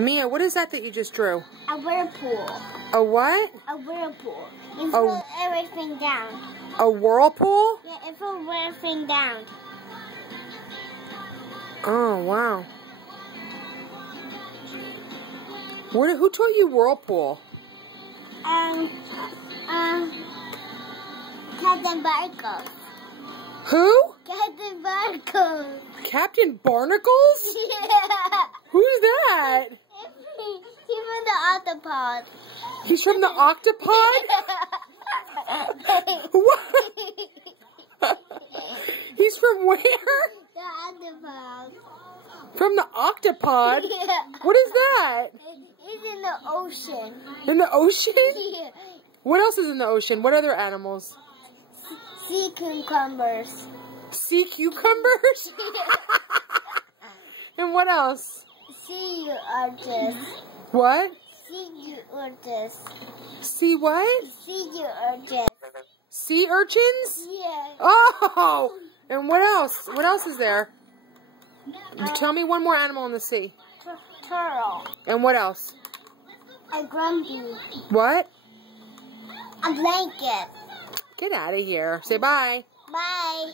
Mia, what is that you just drew? A whirlpool. A what? A whirlpool. You put everything down. A whirlpool? Yeah, it put everything down. Oh, wow. Who taught you whirlpool? Captain Barnacles. Who? Captain Barnacles. Captain Barnacles? Yeah. Who's that? He's from the octopod. He's from the octopod? What? He's from where? The octopod. From the octopod? Yeah. What is that? He's in the ocean. In the ocean? Yeah. What else is in the ocean? What other animals? Sea cucumbers. Sea cucumbers? And what else? Sea urchins. What? Sea urchins. Sea what? Sea urchins. Sea urchins? Yeah. Oh! And what else? What else is there? Tell me one more animal in the sea. Turtle. And what else? A grumpy. What? A blanket. Get out of here. Say bye. Bye.